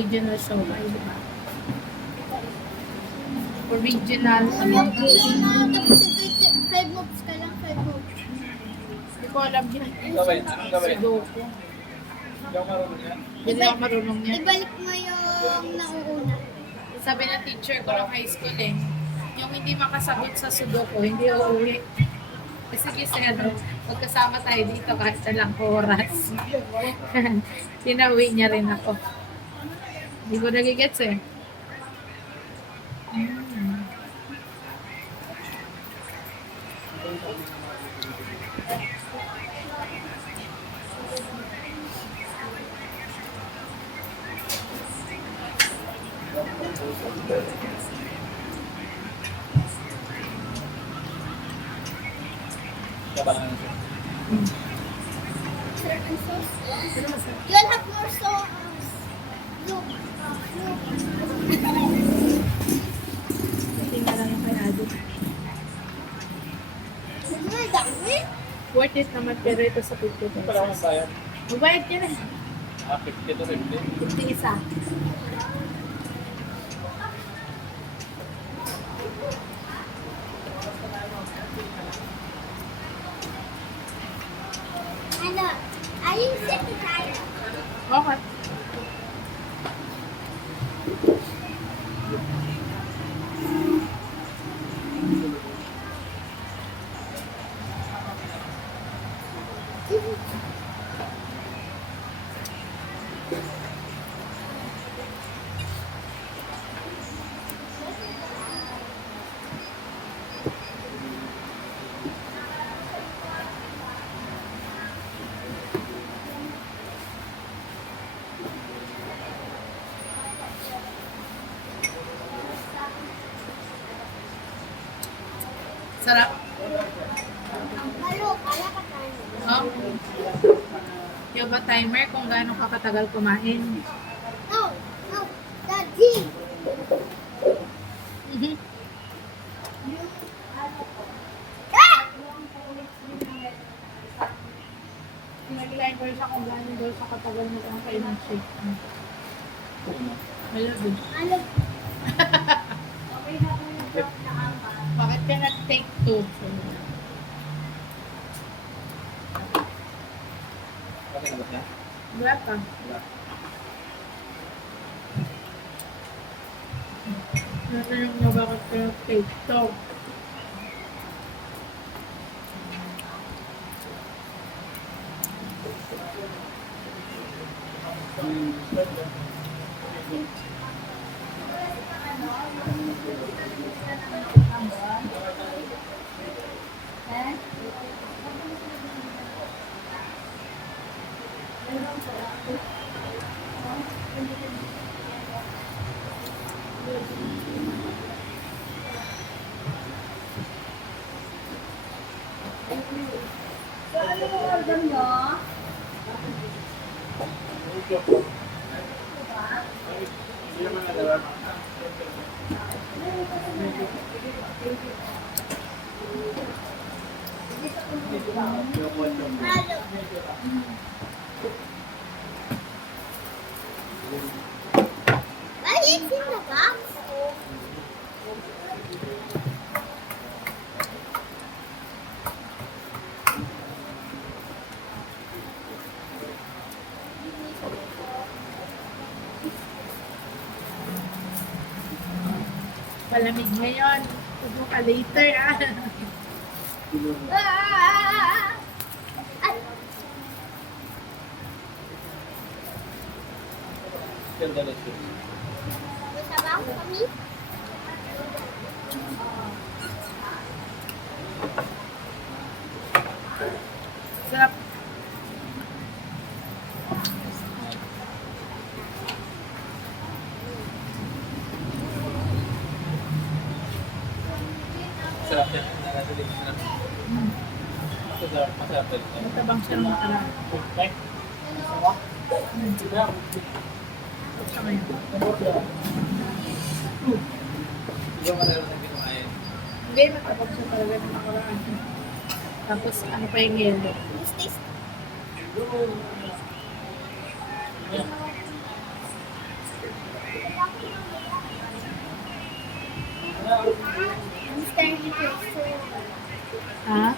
original siomai, di ba? Original, Tapos ito, 5 moves ka lang, 5 moves. hindi ko alam yan. Anong gawin? Sudoku. Hindi ako marunong yan. Hindi ako marunong yan. Ibalik mo yung nauuna. Sabi ng teacher ko ng high school eh, yung hindi makasagot sa sudoku, hindi uuwi. Kasi ano, magkasama tayo dito kahit ilang oras. Tinauwi niya rin ako. Hindi ko nagigets eh. Kabangan siya. Certain sauce. You'll have more sauce. Look. Tingnan lang yung kay Ado. Ay, dami. Worth it naman pero ito sa 50 Ito pala akong pesos. bayad. Magbayad ka na. 50 to 50. 50 isa. Ano? Ayun siya tayo. Okay. Sarap. Malo, kala ka tayo. Oh. Yung ba timer kung gaano ka katagal kumain? No, Daddy. Ah! Nag-timer siya kung gaano daw sa katagal mo kung kayo ng shake. Hello, good. Ano? Bakit ka nag-take 2? Okay na ba siya? Wala pa. Wala. Natanong mo bakit ka nag-take 2? So, ano yung order nyo? Hindi naman nagawa. Malo. Ay, it's in the box. Malamig ngayon. Tubo ka later ah. Ah! Ay, Still delicious. may sabaw kami. Sarap. Sarap yan. Nakatuloy ko na. Masarap. Masarap din. Matabang siya ng makarang. Okay. Siya ngayon. Hindi ko malalang na kinuhain. Hindi, matabang siya talaga ng makarang. Tapos ano pa yung yelo. Let's taste. I'm starting to store. Ha?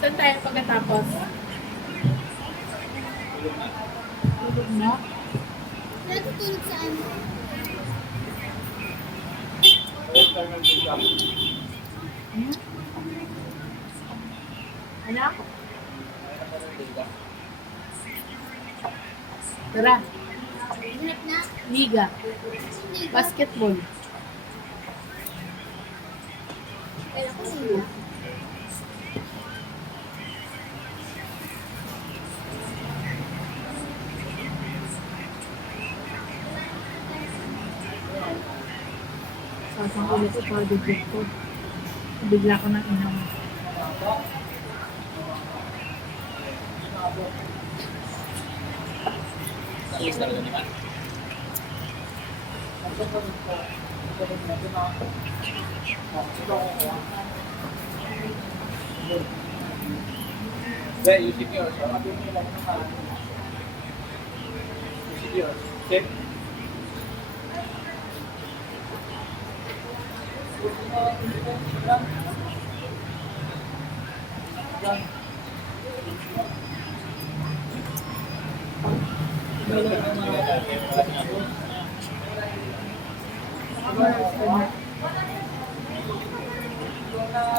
Saan tayo pagkatapos? Tulog mo? Natutulog sa ano? Hmm? Anak? Tara, Hanap na? liga. Hindi ko. Basketball. Kaya ko sila. Sasang ulit ko para bigyan ko. Bigla ko ng inang. Alis talaga naman. Be, usip yours. Usip yours. Check.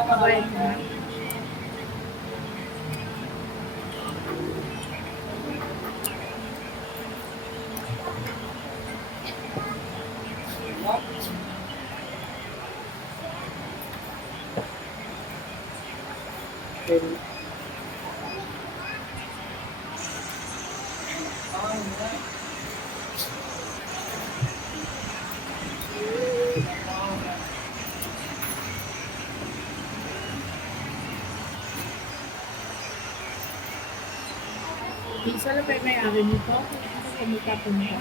Kabayan ko na. Isa lang pa yung may-ari nito. Pumunta-punta.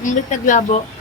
Ang taglabo.